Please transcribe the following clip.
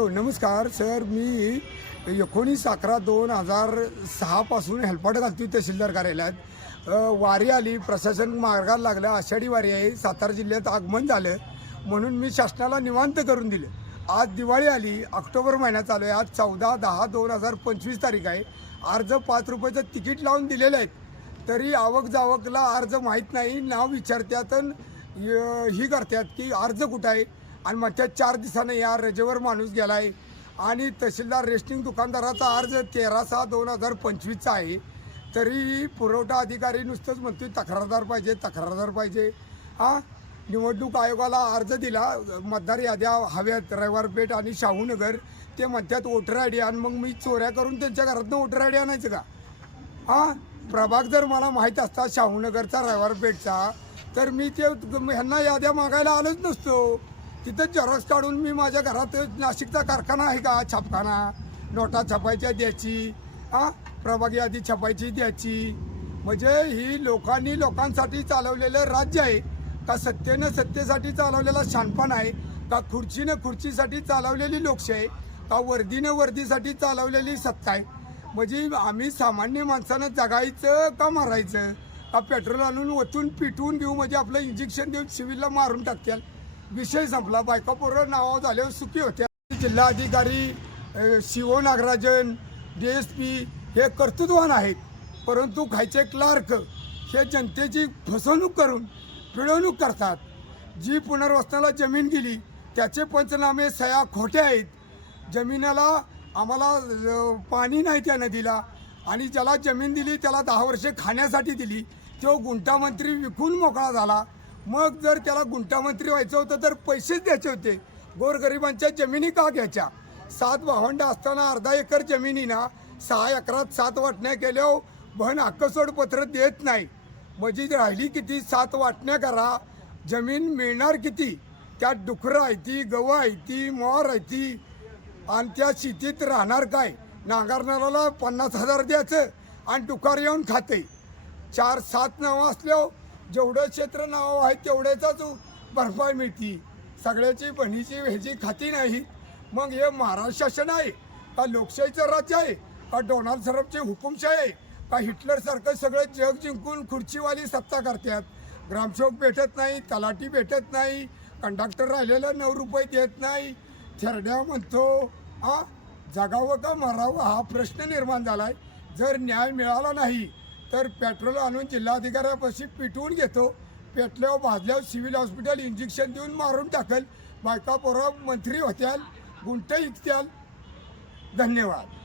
हो, नमस्कार सर. मी एकोणीस अकरा दोन हजार सहापासून हेल्पाट घालतोय तहसीलदार कार्यालयात. वारी आली प्रशासन मार्गाला लागलं आषाढी वारी आहे सातारा जिल्ह्यात आगमन झालं. म्हणून मी शासनाला निवांत करून दिलं. आज दिवाळी आली ऑक्टोबर महिन्यात चालू आहे. आज चौदा दहा दोन हजार पंचवीस तारीख आहे. अर्ज पाच रुपयाचं तिकीट लावून दिलेलं आहेत. तरी आवक जावकला अर्ज माहीत नाही. नाव विचारतात य- ही करतात की अर्ज कुठं आहे? आणि मागच्या चार दिवसानं या रजेवर माणूस गेलाय. आणि तहसीलदार रेस्टिंग दुकानदाराचा अर्ज तेरा सहा दोन हजार पंचवीसचा आहे. तरी पुरवठा अधिकारी नुसतंच म्हणतो तक्रारदार पाहिजे तक्रारदार पाहिजे. हां? निवडणूक आयोगाला अर्ज दिला. मतदार याद्या हव्यात रविवारपेठ आणि शाहूनगर. ते म्हणतात वोटर आय डी आणि. मग मी चोऱ्या करून त्यांच्या घरातनं वोटर आय डी आणायचं का? हां? प्रभाग जर मला माहीत असता शाहूनगरचा रविवारपेठचा तर मी ते ह्यांना याद्या मागायला आलोच नसतो. तिथं झेरॉक्स काढून मी माझ्या घरात नाशिकचा कारखाना आहे का? छापखाना. नोटा छापायच्या द्यायची. हां प्रभाग यादी छापायची द्यायची. म्हणजे ही लोकांनी लोकांसाठी चालवलेलं राज्य आहे. का सत्तेनं सत्तेसाठी चालवलेला शानपण आहे? का खुर्चीनं खुर्चीसाठी चालवलेली लोकशाही का वर्दीनं वर्दीसाठी चालवलेली सत्ता आहे? म्हणजे आम्ही सामान्य माणसानं जगायचं का मारायचं? का पेट्रोल आणून ओतून पिटवून घेऊ म्हणजे आपलं इंजेक्शन देऊन सिव्हिलला मारून टाकत्याल विषय संपला. बायका पोरं झाल्यावर सुखी होत्या. जिल्हाधिकारी शिवो नागराजन डी एस पी हे कर्तृत्वान आहेत. परंतु खायचे क्लार्क हे जनतेची फसवणूक करून पिळवणूक करतात. जी पुनर्वसनाला जमीन गेली त्याचे पंचनामे सया खोटे आहेत. जमिनीला आम्हाला पाणी नाही त्या नदीला आणि ज्याला जमीन दिली त्याला दहा वर्षे खाण्यासाठी दिली तो गुंटामंत्री विकून मोकळा झाला. मग जर त्याला गुंटामंत्री व्हायचं होतं तर पैसेच द्यायचे होते. गोरगरिबांच्या जमिनी का घ्यायच्या? सात भावंड असताना अर्धा एकर जमिनीना सहा एकरात सात वाटण्या केल्यावर बहन हक्कसोड पत्र देत नाही. म्हणजे राहिली किती? सात वाटण्या करा. जमीन मिळणार किती? त्यात डुकरं आहे ती गवं आहे ती मोर आहे ती आणि त्या शेतीत राहणार काय? नांगरणाऱ्याला पन्नास हजार द्यायचं आणि डुकार येऊन खाते. चार सात नावं असल्यावर जेवढं क्षेत्र नावं आहे तेवढ्याचाच भरपाई मिळते. सगळ्याची बहिणीची ह्याची खाती नाही. मग हे महाराष्ट्र शासन आहे? का लोकशाहीचं राज्य आहे? का डोनाल्ड ट्रम्पची हुकुमशाही आहे? का हिटलरसारखं सगळं जग जिंकून खुर्चीवाली सत्ता करतात? ग्रामसेवक भेटत नाही तलाठी भेटत नाही कंडक्टर राहिलेलं नऊ रुपये देत नाही. थेरड्या म्हणतो हा जगावं का मरावं? हा प्रश्न निर्माण झाला आहे जर न्याय मिळाला नाही तर पेट्रोल आणून जिल्हाधिकाऱ्यापाशी पिटवून घेतो. पेटल्यावर भाजल्यावर सिव्हिल हॉस्पिटल इंजेक्शन देऊन मारून टाकल. बायका पोरं मंत्री होत्याल गुंट इकत्याल धन्यवाद.